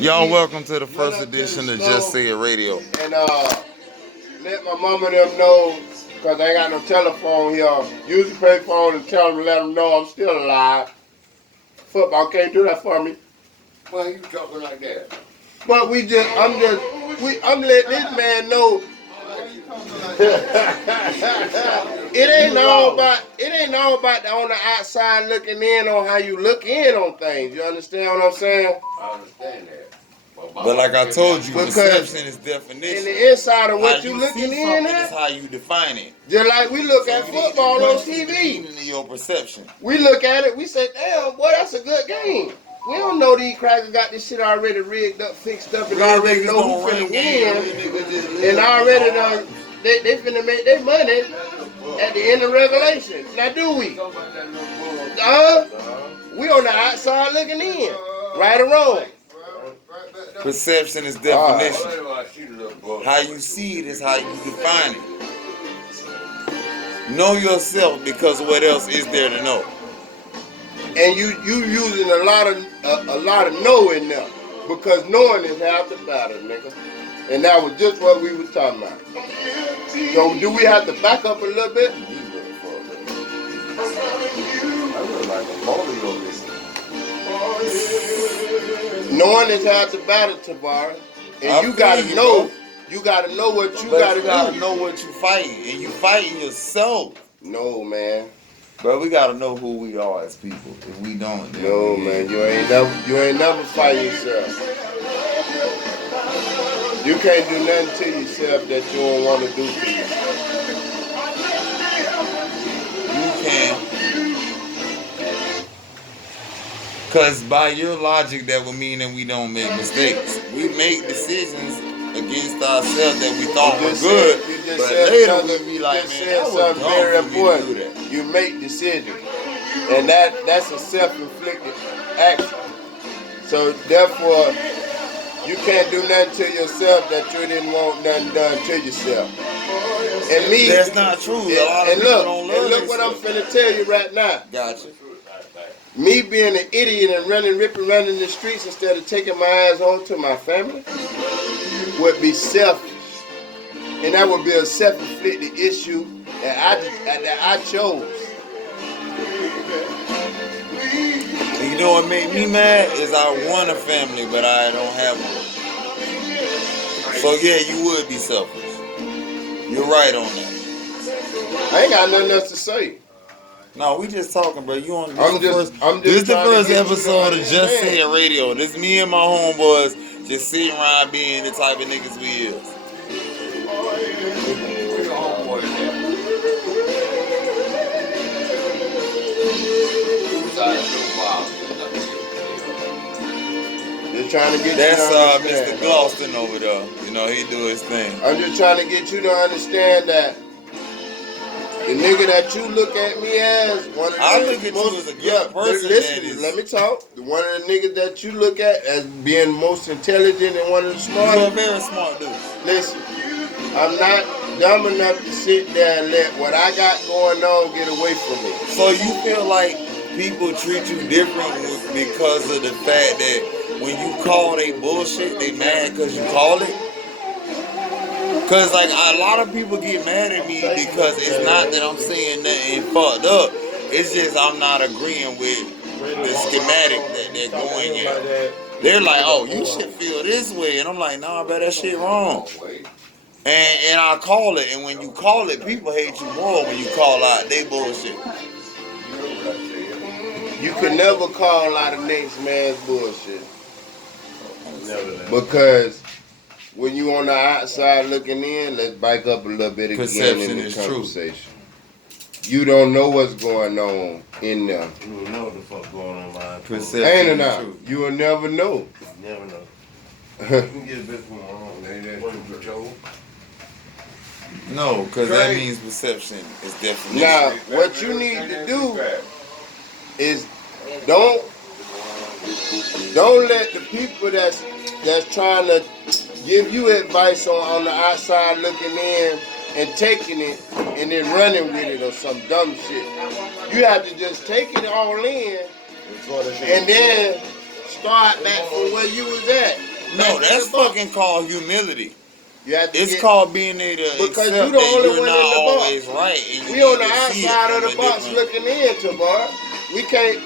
Y'all welcome to the first edition of Just Say It Radio. And let my mama and them know, because I ain't got no telephone here. Use the payphone and tell them, let them know I'm still alive. Football can't do that for me. Why you talking like that? But I'm letting this man know. It ain't all about on the outside looking in on how you look in on things. You understand what I'm saying? I understand that. But like I told you, Because perception is in definition. the inside of what How you you looking see in something at, is how you define it. just like we look So at you need to football on question the TV. meaning of your perception. We look at it, we say, damn, boy, that's a good game. We don't know these crackers got this shit already rigged up, fixed up, and Real already niggas know don't who finna run games. win. Real niggas just live And already hard. done, they finna make their money at the end of regulation. Now, do we? We on the outside looking in. Right or wrong? Perception is definition. How you see it is how you define it. Know yourself, because what else is there to know? And you using a lot of know in there. Because knowing is half the battle, nigga. And that was just what we was talking about. So do we have to back up a little bit? Knowing is half the battle, Tavares. And you gotta know. You gotta know what you gotta do. You gotta know what you fighting, and you fighting yourself. No, man. But we gotta know who we are as people. If we don't, then No, man. You ain't never fight yourself. You can't do nothing to yourself that you don't want to do for yourself. You can. Because by your logic, that would mean that we don't make mistakes. We make decisions against ourselves that we thought were good, but later we be like, man, that was something dumb very for me to do important. that. You make decisions, and that's a self-inflicted action. So therefore, you can't do nothing to yourself that you didn't want nothing done to yourself. And me, that's not true. And look what I'm finna tell you right now. Gotcha. Me being an idiot and ripping around in the streets instead of taking my eyes home to my family would be selfish. And that would be a self-inflicted issue that I chose. You know what made me mad is I want a family, but I don't have one. So yeah, you would be selfish. You're right on that. I ain't got nothing else to say. No, we just talking, bro. You on? This is the first episode of Just Say It Radio. This me and my homeboys just sitting around being the type of niggas we is. Just trying to get That's you to understand. Mr. Gloston over there. You know, he do his thing. I'm just trying to get you to understand that the nigga that you look at me as, one of the I look at you as a good person. Listen, let me talk. One of the niggas that you look at as being most intelligent and one of the smartest. You're a very smart dude. Listen, I'm not dumb enough to sit there and let what I got going on get away from me. So you feel like people treat you different because of the fact that when you call they bullshit, they mad because you call it? Because, like, a lot of people get mad at me because it's not that I'm saying nothing fucked up. It's just I'm not agreeing with the schematic that they're going in. They're like, oh, you should feel this way. And I'm like, nah, bet that shit wrong. And I call it. And when you call it, people hate you more when you call out they bullshit. You can never call out a next man's bullshit. Because when you on the outside looking in, let's back up a little bit again Perception in the is conversation. You don't know what's going on in there. You will know what the fuck going on behind. Perception Ain't it is not? true. You will never know. Never know. You can get a bit from home. What you told. No, because that means perception is definition. Now, what you need to do is don't let the people that's trying to give you advice on the outside looking in and taking it and then running with it or some dumb shit. You have to just take it all in and then start back from where you was at. No, Back to that's the box. fucking called humility. You have to It's get, called being able to because accept you the that only you're one not in the box. always right. And you we on need the to see it outside from of the a box different- looking in, Tavar. We can't.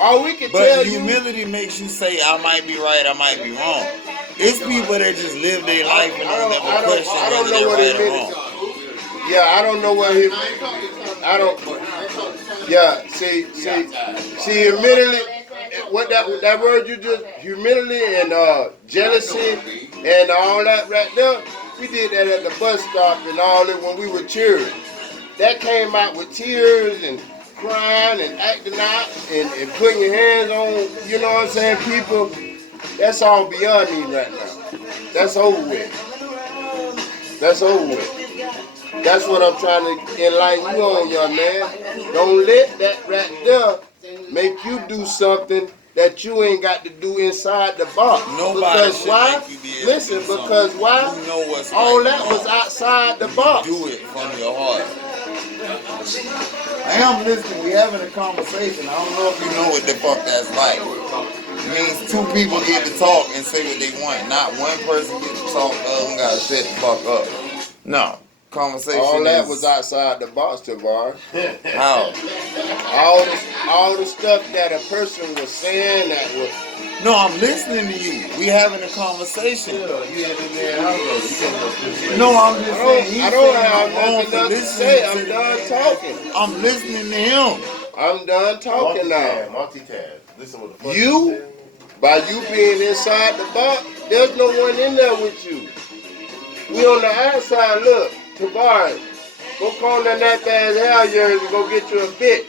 All we can But tell you. humility makes you say, I might be right, I might be wrong. It's people that just live their life and don't ever question I don't whether know they're what right it or means. wrong. Yeah, I don't know what he. I don't. Yeah, see, humility. What that word you just humility and jealousy and all that right there. We did that at the bus stop and all that when we were cheering. That came out with tears and crying and acting out and putting your hands on. You know what I'm saying, people. That's all beyond me right now. That's over with. That's over with. That's what I'm trying to enlighten you on, young man. Don't let that right there make you do something that you ain't got to do inside the box. Nobody because should why? make you be able to Listen, do something. because why? You know what's All right that and was wrong. outside the box. Do it from your heart. I am listening. We having a conversation. I don't know if you know what the fuck that's like. It means two people get to talk and say what they want. Not one person get to talk, the other one gotta shut the fuck up. No. Conversation All that is was outside the box, Tavar. how? All the stuff that a person was saying that was. No, I'm listening to you. We having a conversation. No, I'm just saying. I don't have nothing else to say. I'm done talking. I'm listening to him. I'm done talking now. Multitask. Listen what the fuck You, by you being inside the box, there's no one in there with you. We on the outside. Look, Tavar, go call that nice ass hell yours and go get you a bitch.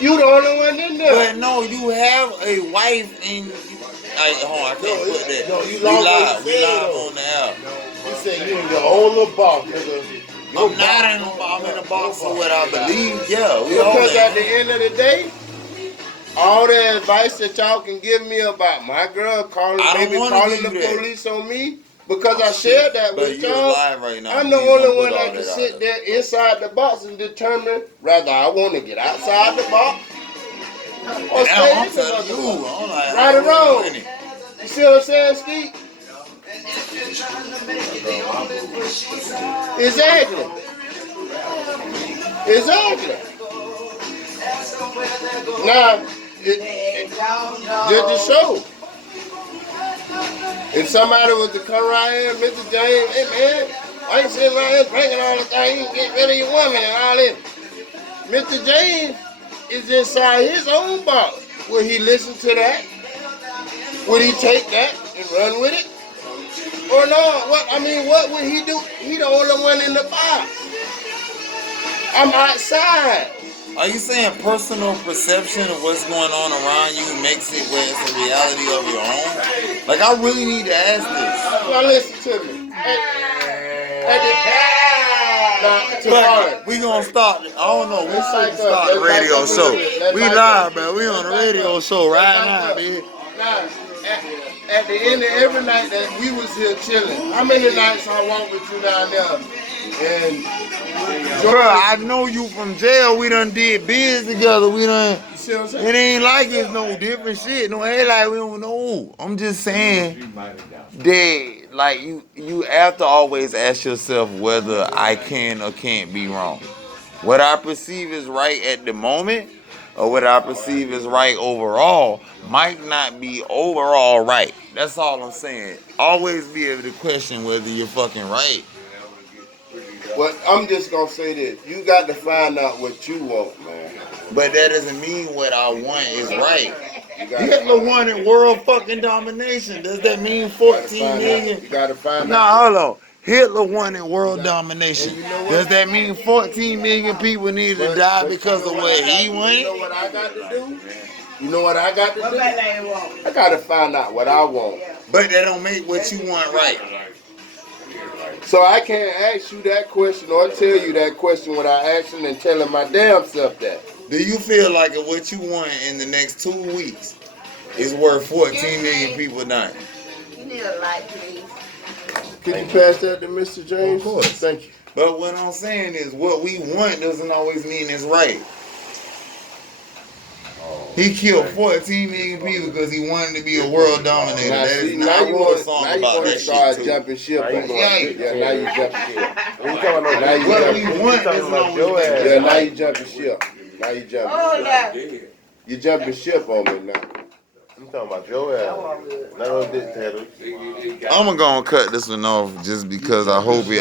You the only one in there. But no, you have a wife and you, hold on, I can't put that. no, you we lost live. what We you said, live though. on the air. You said you in your own little box, nigga. I'm not in a box. I'm in a box for what I believe. Yeah, we all Because at in. the end of the day, all the advice that y'all can give me about my girl calling, I don't maybe wanna calling give the you that. police on me, because I shared that But with you're y'all. alive right now. I'm the Please don't only put one all that can out sit there. there inside the box and determine whether I want to get outside the box or Now stay I'm in the telling you, box. I'm like, Right or wrong. winning. You see what I'm saying, Skeet? Exactly. Now, did the show. If somebody was to come right here, Mr. James, hey man, why you sitting right here drinking all the time? You can get rid of your woman and all that. Mr. James is inside his own box. Will he listen to that? Would he take that and run with it? Or no? What would he do? He the only one in the box. I'm outside. Are you saying personal perception of what's going on around you makes it where it's a reality of your own? Like, I really need to ask this. Now listen to me. But we gonna start. I don't know. We should start the radio show. We live, man. We on the radio show right now, man. Now, at the end of every night that we was here chilling, how many nights I walked with you down there? And Bro, I know you from jail. We done did biz together. We done. you see what I'm saying? It ain't like it's no different shit. No, ain't like we don't know. I'm just saying that, like, you have to always ask yourself whether I can or can't be wrong. What I perceive is right at the moment, or what I perceive is right overall, might not be overall right. That's all I'm saying. Always be able to question whether you're fucking right. Well, I'm just gonna say this: you got to find out what you want, man. But that doesn't mean what I want is right. You got Hitler won in world fucking domination. Does that mean 14 million? You got to find out. Nah, hold on. Hitler won in world domination. Does that mean 14 million people need to die because of what he You know went? what I got to do? You know what I got to do? I got to find out what I want. But that don't make what you want right. So I can't ask you that question or tell you that question without asking and telling my damn self that. Do you feel like if what you want in the next 2 weeks is worth 14 million people dying? You need a light, please. Can you pass that to Mr. James? Of course. Thank you. But what I'm saying is what we want doesn't always mean it's right. He killed 14 million people because he wanted to be a world dominator. Now, That see, is now not. I you wrote a want song now you about want to that start shit too. jumping ship. Now you on going me. Yeah, now you jumping ship. We ain't talking about no Now you What jumping. we we want talking is about long your as we ass. Yeah, can. now you jumping ship. Now you jumping Oh, ship. yeah. You jumping ship on me now. I'm talking about your ass. Not on dictators. I'm gonna go and cut this one off just because I hope it